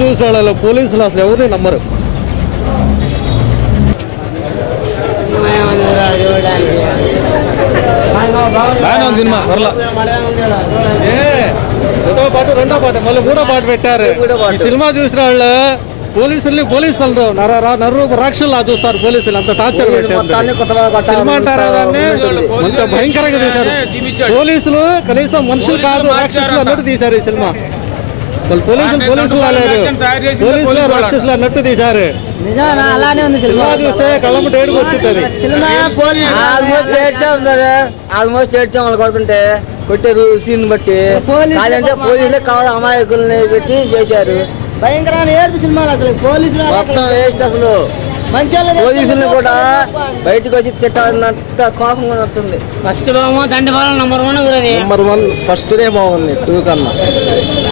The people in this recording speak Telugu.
చూసిన వాళ్ళు పోలీసులు అసలు ఎవరిని నమ్మరు బాగానే ఉంది సినిమా పర్లా రెండో పాట రెండో పాట మళ్ళీ మూడో పాట పెట్టారు ఈ సినిమా చూసిన వాళ్ళు పోలీసుల్ని పోలీసులు నర రా- నరరూప రాక్షసులా చూస్తారు పోలీసులు అంత టార్చర్ సినిమా అంటారా దాన్ని కొంచెం భయంకరంగా తీశారు పోలీసులు కనీసం మనుషులు కాదు రాక్షసులు అన్నట్టు తీశారు ఈ సినిమా వాళ్ళు పోలీసులు పోలీసులు లేరు పోలీసులు రాక్షసులు అన్నట్టు తీశారు. నిజమేనా అలానే ఉంది సినిమా. చూస్తే కళ్ళము ఏడుపు వచ్చింది సినిమా ఆల్మోస్ట్ ఏడ్చాం కదా? ఆల్మోస్ట్ ఏడ్చాం వాళ్ళు కొడుకుంటే కొట్టారు సీన్ బట్టి పోలీసులు కాదంటే పోలీసులే కావాలి అమాయకుల్ని పెట్టి చేశారు. భయంకరమైన ఏడుపు సినిమాలు అసలు. పోలీసులు మొత్తం అసలు. వేస్ట్ అసలు. పోలీసుల్ని కూడా బయటకు వచ్చి తిట్టాలన్నంత కోపంగా వస్తుంది. ఫస్ట్ బామో దండపాలెం నంబర్ వన్ గురది. నెంబర్ వన్ ఫస్ట్ డే బాగుంది టూ కన్నా.